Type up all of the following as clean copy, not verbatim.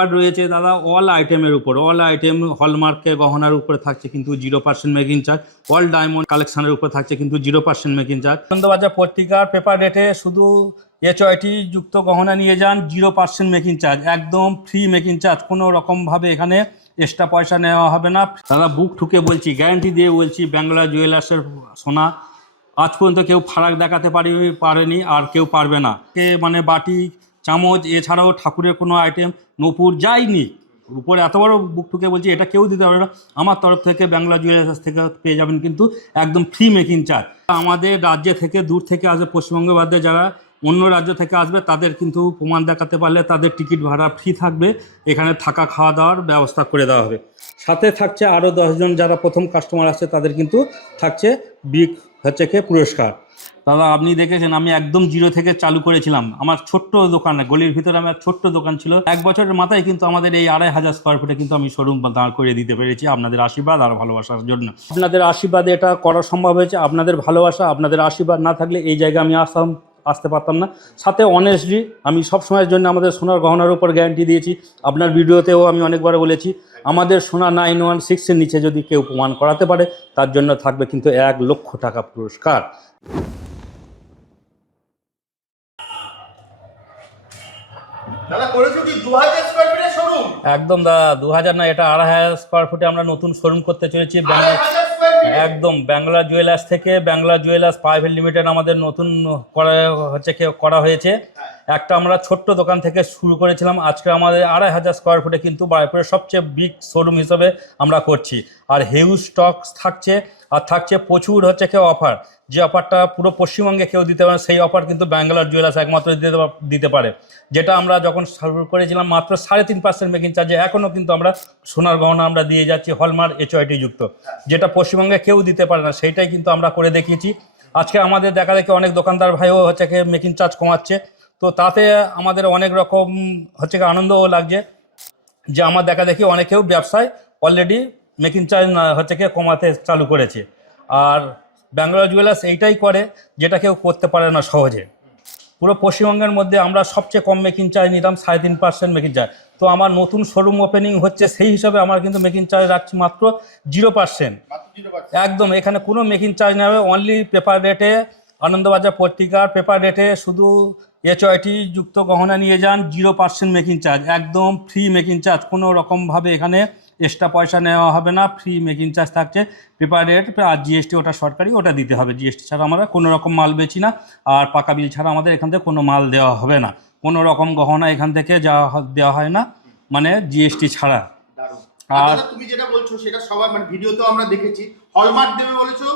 আর রয়েছে দাদা অল আইটেমের উপর, অল আইটেম হলমার্কের গহনার উপরে থাকছে কিন্তু 0% মেকিং চার্জ, অল ডায়মন্ড কালেকশনের উপর থাকছে কিন্তু 0% মেকিং চার্জ। আনন্দবাজার পত্রিকার পেপার রেটে শুধু HYT যুক্ত গহনা নিয়ে যান, 0% মেকিং চার্জ, একদম ফ্রি মেকিং চার্জ, কোনো রকমভাবে এখানে এক্সট্রা পয়সা নেওয়া হবে না। দাদা বুক ঠুকে বলছি, গ্যারান্টি দিয়ে বলছি, বাংলা জুয়েলার্সের সোনা আজ পর্যন্ত কেউ ফারাক দেখাতে পারেনি আর কেউ পারবে না। মানে বাটি চামচ এছাড়াও ঠাকুরের কোনো আইটেম নূপুর যায়নি উপরে, এত বড় বুক ঠুকে বলছি, এটা কেউ দিতে পারবে না। আমার তরফ থেকে বাংলা জুয়েলার্স থেকে পেয়ে যাবেন কিন্তু একদম ফ্রি মেকিং চার্জ। আমাদের রাজ্য থেকে দূর থেকে আসবে, পশ্চিমবঙ্গ বাদে যারা অন্য রাজ্য থেকে আসবে তাদের কিন্তু প্রমাণ দেখাতে পারলে তাদের টিকিট ভাড়া ফ্রি থাকবে, এখানে থাকা খাওয়া দাওয়ার ব্যবস্থা করে দেওয়া হবে। সাথে থাকছে আরও 10 জন যারা প্রথম কাস্টমার আসছে তাদের কিন্তু থাকছে বিগ পুরস্কার। দাদা আপনি দেখেছেন আমি একদম জিরো থেকে চালু করেছিলাম, আমার ছোট্ট দোকানে গলির ভিতরে আমার ছোট্ট দোকান ছিল। 1 বছরের মাথায় কিন্তু আমাদের এই 2,500 স্কোয়ার ফুটে কিন্তু আমি শোরুম দাঁড় করে দিতে পেরেছি আপনাদের আশীর্বাদ আর ভালোবাসার জন্য। আপনাদের আশীর্বাদে এটা করা সম্ভব হয়েছে, আপনাদের ভালোবাসা আপনাদের আশীর্বাদ না থাকলে এই জায়গায় আমি আসতে পারতাম না। সাথে অনেস্টলি আমি সব সময়ের জন্য আমাদের সোনার গহনার উপর গ্যারান্টি দিয়েছি। আপনার ভিডিওতেও আমি অনেকবার বলেছি, আমাদের সোনা 916-এর নিচে যদি কেউ প্রমাণ করাতে পারে তার জন্য থাকবে কিন্তু 1 লক্ষ টাকা পুরস্কার। একদম দাদা 2000 না, এটা 2,500 স্কোয়ার ফুটে আমরা নতুন শোরুম করতে চলেছি। একদম বাংলা জুয়েলার্স থেকে, বাংলা জুয়েলার্স প্রাইভেট লিমিটেড আমাদের নতুন করা হয়েছে। একটা আমরা ছোট্ট দোকান থেকে শুরু করেছিলাম, আজকে আমাদের 2,500 স্কোয়ার ফুটে কিন্তু বারপুরের সবচেয়ে বিগ শোরুম হিসেবে আমরা করছি। আর হিউজ স্টক থাকছে, আর থাকছে প্রচুর অফার, যে অফারটা পুরো পশ্চিমবঙ্গে কেউ দিতে পারে, সেই অফার কিন্তু বাংলার জুয়েলার্স একমাত্র দিতে পারে। যেটা আমরা যখন শুরু করেছিলাম মাত্র 3.5% মেকিং চার্জে, এখনও কিন্তু আমরা সোনার গহনা আমরা দিয়ে যাচ্ছি হলমার্ক HYT যুক্ত, যেটা পশ্চিমবঙ্গে কেউ দিতে পারে না, সেইটাই কিন্তু আমরা করে দেখিয়েছি। আজকে আমাদের দেখা দেখি অনেক দোকানদার ভাইও মেকিং চার্জ কমাচ্ছে, তো তাতে আমাদের অনেক রকম আনন্দও লাগছে যে আমার দেখা দেখি অনেকেও ব্যবসায় অলরেডি মেকিং চার্জ কমাতে চালু করেছে। আর বাংলা জুয়েলার্স এইটাই করে যেটা কেউ করতে পারে না সহজে। পুরো পশ্চিমবঙ্গের মধ্যে আমরা সবচেয়ে কম মেকিং চার্জ নিতাম 3.5% মেকিং চার্জ, তো আমার নতুন শোরুম ওপেনিং হচ্ছে, সেই হিসাবে আমার কিন্তু মেকিং চার্জ রাখছি মাত্র 0%। একদম এখানে কোনো মেকিং চার্জ নেবে, অনলি পেপার রেটে, আনন্দবাজার পত্রিকার পেপার রেটে শুধু HYT যুক্ত গহনা নিয়ে যান, 0% মেকিং চার্জ, একদম ফ্রি মেকিং চার্জ, কোনো রকমভাবে এখানে এক্সট্রা পয়সা নেওয়া হবে না, ফ্রি মেকিং চার্জ থাকছে। পেপার রেট আর GST ওটা সরকারি, ওটা দিতে হবে, GST ছাড়া আমরা কোনো রকম মাল বেচি না, আর পাকা বিল ছাড়া আমাদের এখান থেকে কোনো মাল দেওয়া হবে না, কোনো রকম গহনা এখান থেকে দেওয়া হয় না, মানে GST ছাড়া। আর তুমি যেটা বলছো সেটা সবাই মানে ভিডিওতেও আমরা দেখেছি, হলমার্ক দেবে বলেছো,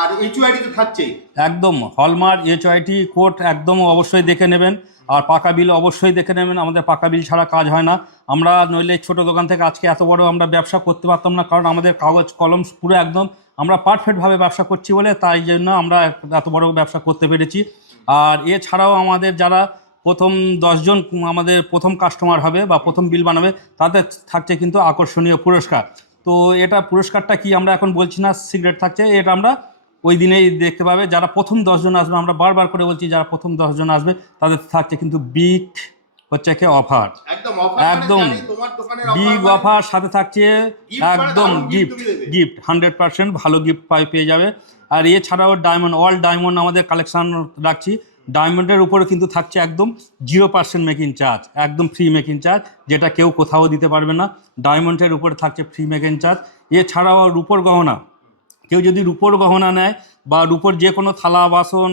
আর HYT তো থাকছেই। একদম হলমার্ক HYT কোড একদম অবশ্যই দেখে নেবেন, আর পাকা বিল অবশ্যই দেখে নেবেন, আমাদের পাকা বিল ছাড়া কাজ হয় না। আমরা নইলে ছোট দোকান থেকে আজকে এত বড় আমরা ব্যবসা করতে পারতাম না, কারণ আমাদের কাগজ কলম পুরো একদম আমরা পারফেক্টভাবে ব্যবসা করছি বলে, তাই জন্য আমরা এত বড় ব্যবসা করতে পেরেছি। আর এছাড়াও আমাদের যারা প্রথম 10 জন আমাদের প্রথম কাস্টমার হবে বা প্রথম বিল বানাবে, তাদের থাকছে কিন্তু আকর্ষণীয় পুরস্কার। তো এটা পুরস্কারটা কি আমরা এখন বলছি না, সিক্রেট থাকছে, এটা আমরা ওই দিনেই দেখতে পাবে। যারা প্রথম 10 জন আসবে, আমরা বারবার করে বলছি, যারা প্রথম 10 জন আসবে তাদের থাকছে কিন্তু বিগ অফার, একদম বিগ অফার, সাথে থাকছে একদম গিফট 100% ভালো গিফট পেয়ে যাবে। আর এছাড়াও ডায়মন্ড, অল ডায়মন্ড আমাদের কালেকশন রাখছি, ডায়মন্ডের উপরে কিন্তু থাকছে একদম 0% মেকিং চার্জ, একদম ফ্রি মেকিং চার্জ, যেটা কেউ কোথাও দিতে পারবে না। ডায়মন্ডের উপরে থাকছে ফ্রি মেকিং চার্জ। এছাড়াও রূপোর গহনা, কেউ যদি রূপোর গহনা নেয় বা রূপোর যে কোনো থালা বাসন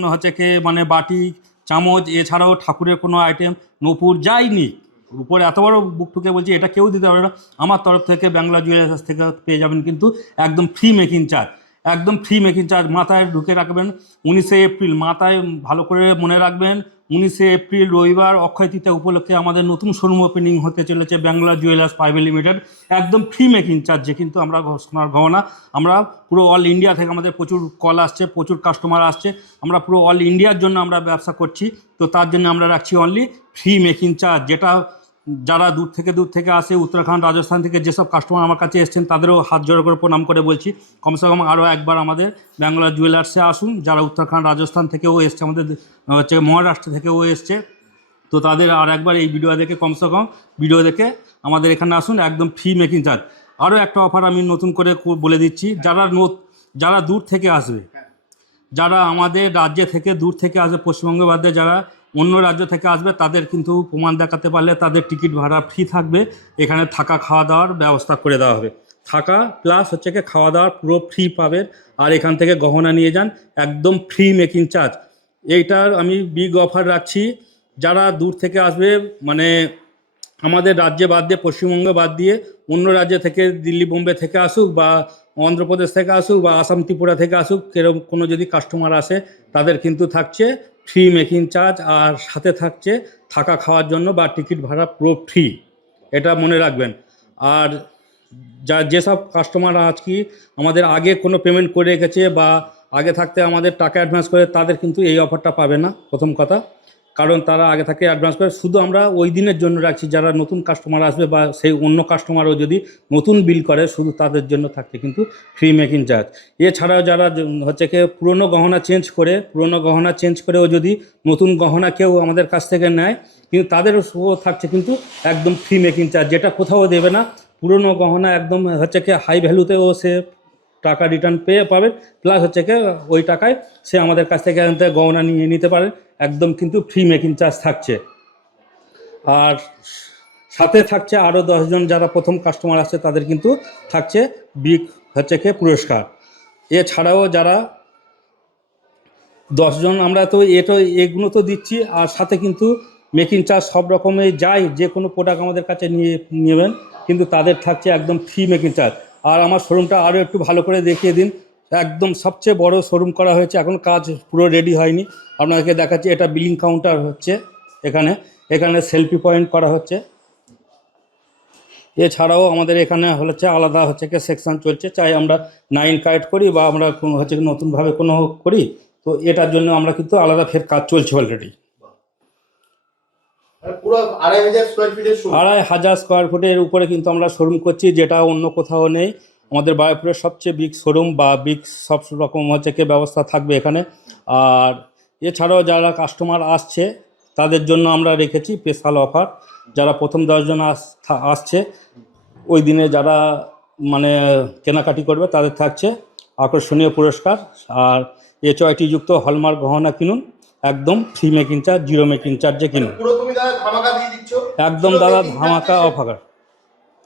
মানে বাটি চামচ এছাড়াও ঠাকুরের কোনো আইটেম নূপুর যায়নি রূপোর, এত বড় বুক ঠুকে বলছি, এটা কেউ দিতে পারবে না। আমার তরফ থেকে বাংলা জুয়েলার্স থেকে পেয়ে যাবেন কিন্তু একদম ফ্রি মেকিং চার্জ, একদম ফ্রি মেকিং চার্জ। মাথায় ঢুকে রাখবেন 19শে এপ্রিল, মাথায় ভালো করে মনে রাখবেন, 19শে এপ্রিল রবিবার অক্ষয় তৃতীয়া উপলক্ষে আমাদের নতুন শোরুম ওপেনিং হতে চলেছে বাংলা জুয়েলার্স প্রাইভেট লিমিটেড, একদম ফ্রি মেকিং চার্জে কিন্তু আমরা সোনার গহনা, আমরা পুরো অল ইন্ডিয়া থেকে আমাদের প্রচুর কল আসছে, প্রচুর কাস্টমার আসছে, আমরা পুরো অল ইন্ডিয়ার জন্য আমরা ব্যবসা করছি, তো তার জন্য আমরা রাখছি অনলি ফ্রি মেকিং চার্জ। যেটা যারা দূর থেকে আসে, উত্তরাখণ্ড রাজস্থান থেকে যেসব কাস্টমার আমার কাছে এসেছেন তাদেরও হাত জোড় করে প্রণাম করে বলছি, কমসে কম আরও একবার আমাদের বাংলা জুয়েলার্সে আসুন। যারা উত্তরাখণ্ড রাজস্থান থেকেও এসছে, আমাদের মহারাষ্ট্র থেকেও এসছে, তো তাদের আর একবার এই ভিডিও দেখে কমসে কম ভিডিও দেখে আমাদের এখানে আসুন, একদম ফ্রি মেকিং চার্জ। আরও একটা অফার আমি নতুন করে বলে দিচ্ছি, যারা দূর থেকে আসবে, যারা আমাদের রাজ্য থেকে দূর থেকে আসবে, পশ্চিমবঙ্গ বাদে যারা অন্য রাজ্য থেকে আসবে, তাদের কিন্তু প্রমাণ দেখাতে পারলে তাদের টিকিট ভাড়া ফ্রি থাকবে। এখানে থাকা খাওয়া দাওয়ার ব্যবস্থা করে দেওয়া হবে, থাকা প্লাস হচ্ছে কি খাওয়া দাওয়ার পুরো ফ্রি পাবেন। আর এখান থেকে গহনা নিয়ে যান, একদম ফ্রি মেকিং চার্জ। এইটার আমি বিগ অফার রাখছি। যারা দূর থেকে আসবে, মানে আমাদের রাজ্যে বাদ দিয়ে, পশ্চিমবঙ্গ বাদ দিয়ে অন্য রাজ্য থেকে, দিল্লি বোম্বে থেকে আসুক বা অন্ধ্রপ্রদেশ থেকে আসুক বা আসাম ত্রিপুরা থেকে আসুক, এরকম কোনো যদি কাস্টমার আসে, তাদের কিন্তু থাকছে ফ্রি মেকিং চার্জ, আর সাথে থাকছে থাকা খাওয়ার জন্য বা টিকিট ভাড়া পুরো ফ্রি। এটা মনে রাখবেন। আর যেসব কাস্টমার আজকে আমাদের আগে কোনো পেমেন্ট করে রেখেছে বা আগে থাকতে আমাদের টাকা অ্যাডভান্স করে, তাদের কিন্তু এই অফারটা পাবে না, প্রথম কথা। কারণ তারা আগে থেকে অ্যাডভান্স করে, শুধু আমরা ওই দিনের জন্য রাখছি। যারা নতুন কাস্টমার আসবে বা সেই অন্য কাস্টমারও যদি নতুন বিল করে, শুধু তাদের জন্য থাকছে কিন্তু ফ্রি মেকিং চার্জ। এছাড়াও যারা হচ্ছে কি পুরনো গহনা চেঞ্জ করেও যদি নতুন গহনা কেউ আমাদের কাছ থেকে নেয়, কিন্তু তাদেরও থাকছে কিন্তু একদম ফ্রি মেকিং চার্জ, যেটা কোথাও দেবে না। পুরনো গহনা একদম হচ্ছে কি হাই ভ্যালুতেও সে টাকা রিটার্ন পেয়ে পাবে, প্লাস হচ্ছে কি ওই টাকায় সে আমাদের কাছ থেকে গহনা নিয়ে নিতে পারে। একদম কিন্তু ফ্রি মেকিং চার্জ থাকছে। আর সাথে থাকছে আরও 10 জন যারা প্রথম কাস্টমার আসছে, তাদের কিন্তু থাকছে বিগ হচ্ছে কি পুরস্কার। এছাড়াও যারা 10 জন, আমরা তো এগুলো তো দিচ্ছি, আর সাথে কিন্তু মেকিং চার্জ সব রকমের যায়, যে কোনো প্রোডাক্ট আমাদের কাছে নেবেন, কিন্তু তাদের থাকছে একদম ফ্রি মেকিং চার্জ। আর আমার শোরুমটা আরও একটু ভালো করে দেখিয়ে দিন। একদম সবচেয়ে বড় শোরুম করা হয়েছে, এখন কাজ পুরো রেডি হয়নি। আপনাদেরকে দেখাচ্ছি, এটা বিলিং কাউন্টার হচ্ছে এখানে সেলফি পয়েন্ট করা হচ্ছে। এছাড়াও আমাদের এখানে হচ্ছে আলাদা হচ্ছে কি সেকশন চলছে, চাই আমরা 9 কারেক্ট করি বা আমরা হচ্ছে নতুনভাবে কোনো করি, তো এটার জন্য আমরা কিন্তু আলাদা ফের কাজ চলছে অলরেডি। পুরো 2500 স্কোয়ার ফিটের শোরুম, 2500 স্কোয়ার ফুটের উপরে কিন্তু আমরা শোরুম করছি, যেটা অন্য কোথাও নেই। আমাদের বারুইপুরের সবচেয়ে বিগ শোরুম বা বিগ সব রকম হচ্ছে কি ব্যবস্থা থাকবে এখানে। আর এছাড়াও যারা কাস্টমার আসছে, তাদের জন্য আমরা রেখেছি স্পেশাল অফার। যারা প্রথম 10 জন আসছে, ওই দিনে যারা মানে কেনাকাটি করবে, তাদের থাকছে আকর্ষণীয় পুরস্কার। আর HOIT যুক্ত হলমার্ক গহনা কিনুন, একদম free making charge, zero making চার্জে কিনুন। পুরো তুমি দাদা ধামাকা দিয়ে দিচ্ছ, একদম দাদা ধামাকা অফার।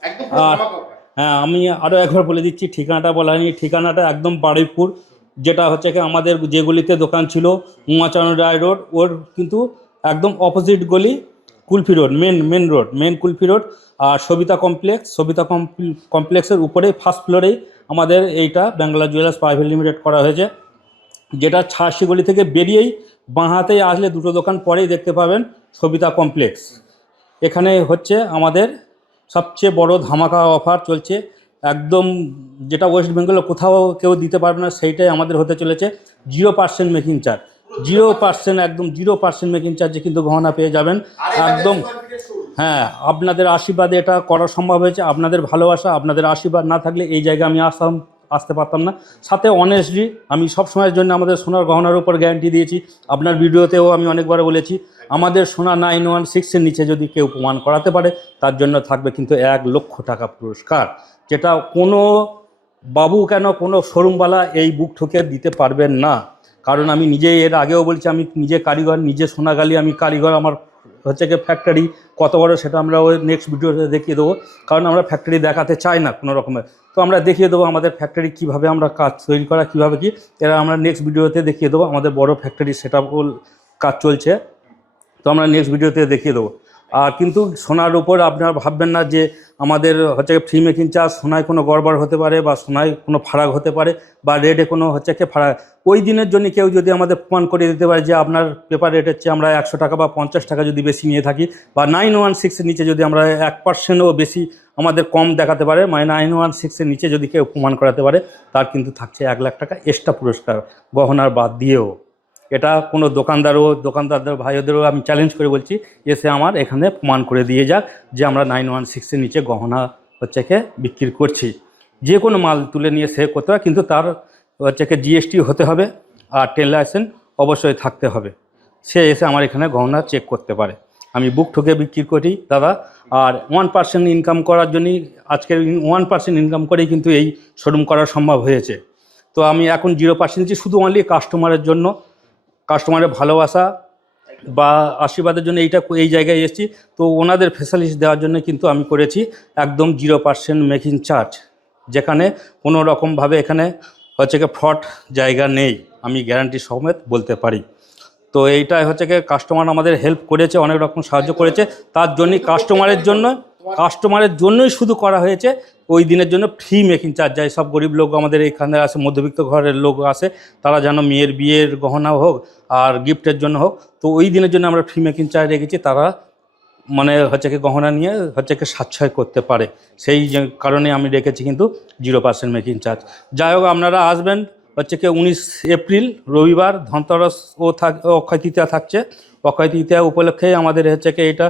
একদম পুরো আর ধামাকা offer। হ্যাঁ, আমি আরও একবার বলে দিচ্ছি, ঠিকানাটা বলা হয়নি। ঠিকানাটা একদম বারুইপুর, যেটা হচ্ছে কি আমাদের যেগুলিতে দোকান ছিল, উমাচারণ রায় রোড, ওর কিন্তু একদম অপোজিট গলি, Kulfi road, main Kulfi road. আর সবিতা কমপ্লেক্সের উপরে ফার্স্ট ফ্লোরেই আমাদের এইটা বাংলা জুয়েলার্স প্রাইভেট লিমিটেড করা হয়েছে, যেটা 86 গলি থেকে বেরিয়েই বাঁ হাতেই আসলে দুটো দোকান পরেই দেখতে পাবেন সবিতা কমপ্লেক্স। এখানে হচ্ছে আমাদের সবচেয়ে বড় ধামাকা অফার চলছে, একদম যেটা ওয়েস্ট বেঙ্গলে কোথাও কেউ দিতে পারবে না, সেইটাই আমাদের হতে চলেছে। 0% মেকিং চার্জ, 0%, একদম 0% মেকিং চার্জে কিন্তু গহনা পেয়ে যাবেন একদম। হ্যাঁ, আপনাদের আশীর্বাদে এটা করা সম্ভব হয়েছে, আপনাদের ভালোবাসা, আপনাদের আশীর্বাদ না থাকলে এই জায়গায় আমি আসতে পারতাম না। সাথে অনেস্টলি আমি সব সময়ের জন্য আমাদের সোনার গহনার উপর গ্যারান্টি দিয়েছি। আপনার ভিডিওতেও আমি অনেকবার বলেছি, আমাদের সোনা 916-এর নিচে যদি কেউ প্রমাণ করাতে পারে, তার জন্য থাকবে কিন্তু 1 লক্ষ টাকা পুরস্কার, যেটা কোনো বাবু কেন কোনো শোরুমওয়ালা এই বুক ঠুকে দিতে পারবেন না। কারণ আমি নিজে এর আগেও বলছি, আমি নিজে কারিগর, নিজে সোনাগালি আমি কারিগর। আমার হচ্ছে কি ফ্যাক্টরি কত বড়, সেটা আমরা ওই নেক্সট ভিডিওতে দেখিয়ে দেবো। কারণ আমরা ফ্যাক্টরি দেখাতে চাই না কোনো রকমের, তো আমরা দেখিয়ে দেবো আমাদের ফ্যাক্টরি কীভাবে আমরা কাজ তৈরি করা, কীভাবে কি এরা আমরা নেক্সট ভিডিওতে দেখিয়ে দেবো। আমাদের বড় ফ্যাক্টরি সেটা কাজ চলছে, তো আমরা নেক্সট ভিডিওতে দেখিয়ে দেবো। আর কিন্তু সোনার উপর আপনারা ভাববেন না যে আমাদের হচ্ছে ফ্রি মেকিং চার্জ, সোনায় কোনো গড়বড় হতে পারে বা সোনায় কোনো ফারাক হতে পারে বা রেটে কোনো হচ্ছে কি ফারাক। ওই দিনের জন্য কেউ যদি আমাদের প্রমাণ করে দিতে পারে যে আপনার পেপার রেটের চেয়ে আমরা 100 টাকা বা 50 টাকা যদি বেশি নিয়ে থাকি, বা 916-এর নিচে যদি আমরা 1%ও বেশি আমাদের কম দেখাতে পারে, মানে 916-এর নিচে যদি কেউ প্রমাণ করাতে পারে, তার কিন্তু থাকছে 1 লাখ টাকা এক্সট্রা পুরস্কার, গহনার বাদ দিয়েও। এটা কোনো দোকানদারদের ভাইদেরও আমি চ্যালেঞ্জ করে বলছি, এসে আমার এখানে প্রমাণ করে দিয়ে যাক যে আমরা 916-এর নিচে গহনা হচ্ছে কি বিক্রি করছি। যে কোনো মাল তুলে নিয়ে সে করতে হবে, কিন্তু তার হচ্ছে কি GST হতে হবে আর 10 লাইসেন্স অবশ্যই থাকতে হবে। সে এসে আমার এখানে গহনা চেক করতে পারে। আমি বুক ঠকে বিক্রি করি দাদা। আর 1% ইনকাম করার জন্যই আজকের 1% ইনকাম করেই কিন্তু এই শোরুম করা সম্ভব হয়েছে। তো আমি এখন 0% দিচ্ছি শুধু অনলি কাস্টমারের জন্য, কাস্টমারের ভালোবাসা বা আশীর্বাদের জন্য এই জায়গায় এসেছি। তো ওনাদের ফেসিলিটি দেওয়ার জন্য কিন্তু আমি করেছি একদম 0% মেকিং চার্জ, যেখানে কোনো রকমভাবে এখানে হচ্ছে কি ফ্রড জায়গা নেই, আমি গ্যারান্টি সমেত বলতে পারি। তো এইটাই হচ্ছে কি কাস্টমার আমাদের হেল্প করেছে, অনেক রকম সাহায্য করেছে, তার জন্যই কাস্টমারের জন্যই শুধু করা হয়েছে। ওই দিনের জন্য ফ্রি মেকিং চার্জ যায়, সব গরিব লোক আমাদের এখানে আসে, মধ্যবিত্ত ঘরের লোক আসে, তারা যেন মেয়ের বিয়ের গহনা হোক আর গিফটের জন্য হোক, তো ওই দিনের জন্য আমরা ফ্রি মেকিং চার্জ রেখেছি, তারা মানে হচ্ছে কি গহনা নিয়ে হচ্ছে কি সাশ্রয় করতে পারে, সেই কারণে আমি রেখেছি কিন্তু 0% মেকিং চার্জ। যাই হোক আপনারা আসবেন, হচ্ছে কি 19 এপ্রিল রবিবার ধনতেরাস অক্ষয় তৃতীয়া থাকছে। অক্ষয় তৃতীয়া উপলক্ষে আমাদের হচ্ছে কি এটা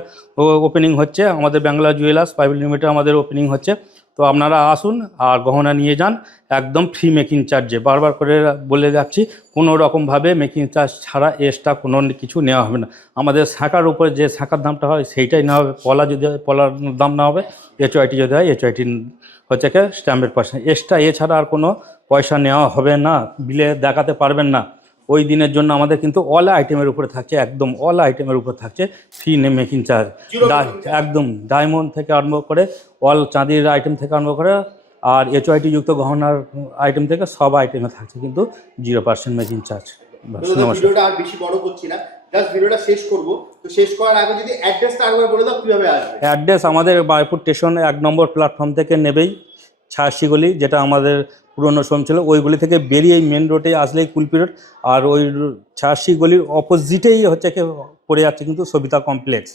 ওপেনিং হচ্ছে, আমাদের বাংলা জুয়েলার্স প্রাইভেট লিমিটেড আমাদের ওপেনিং হচ্ছে। তো আপনারা আসুন আর গহনা নিয়ে যান একদম ফ্রি মেকিং চার্জে, বারবার করে বলে যাচ্ছি, কোনো রকমভাবে মেকিং চার্জ ছাড়া এক্সট্রা কোনো কিছু নেওয়া হবে না। আমাদের শাঁখার উপরে যে শাঁখার দামটা হয় সেইটাই নেওয়া হবে, পলা যদি হয় পলার দাম নেওয়া হবে, HYT যদি হয় HYT হচ্ছে কি স্ট্যাম্পের পয়সা, এক্সট্রা এছাড়া আর কোনো পয়সা নেওয়া হবে না, বিলে দেখাতে পারবেন না। ওই দিনের জন্য আমাদের কিন্তু অল আইটেমের উপরে থাকছে, একদম অল আইটেমের উপর থাকছে ফ্রি মেকিং চার্জ, একদম ডায়মন্ড থেকে আরম্ভ করে অল চাঁদির আইটেম থেকে আরম্ভ করে আর HYT যুক্ত গহনার আইটেম থেকে সব আইটেমে থাকছে কিন্তু 0% মেকিং চার্জ। ভিডিওটা আর বেশি বড় করছি না, জাস্ট ভিডিওটা শেষ করব। তো শেষ করার আগে যদি অ্যাড্রেসটা একবার বলে দাও কিভাবে আসবে। অ্যাড্রেস আমাদের বারপুর স্টেশন 1 নম্বর প্ল্যাটফর্ম থেকে নেবেই 86 গলি, যেটা আমাদের পুরনো শোরুম ছিল, ওই গলি থেকে বেরিয়ে মেন রোডে আসলেই কুলপি রোড, আর ওই 86 গলির অপোজিটেই হচ্ছে কি পড়ে যাচ্ছে কিন্তু সবিতা কমপ্লেক্স।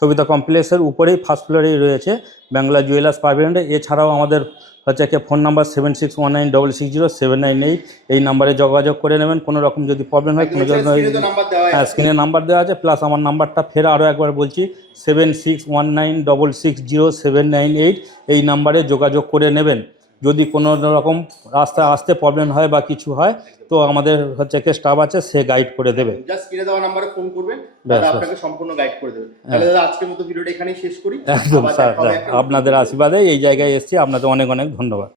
সবিতা কমপ্লেক্সের উপরেই ফার্স্ট ফ্লোরেই রয়েছে বাংলা জুয়েলার্স প্রাইভেট লিমিটেড। এছাড়াও আমাদের হচ্ছে কি ফোন নাম্বার 7619660798, এই নাম্বারে যোগাযোগ করে নেবেন। কোনো রকম যদি প্রবলেম হয়, কোনো জন্য হ্যাঁ স্ক্রিনে নাম্বার দেওয়া আছে, প্লাস আমার নাম্বারটা ফের আরও একবার বলছি 7619660798, এই নাম্বারে যোগাযোগ করে নেবেন। যদি কোনো রকম রাস্তায় আসতে প্রবলেম হয় বা কিছু হয়, তো আমাদের হচ্ছে কি স্টাফ আছে, সে গাইড করে দেবে। জাস্ট স্ক্রিনে দেওয়া নম্বরে ফোন করবেন, দাদা আপনাকে সম্পূর্ণ গাইড করে দেবে। তাহলে দাদা আজকের মতো ভিডিওটা এখানেই শেষ করি। একদম স্যার, আপনাদের আশীর্বাদে এই জায়গায় এসেছি, আপনাদের অনেক অনেক ধন্যবাদ।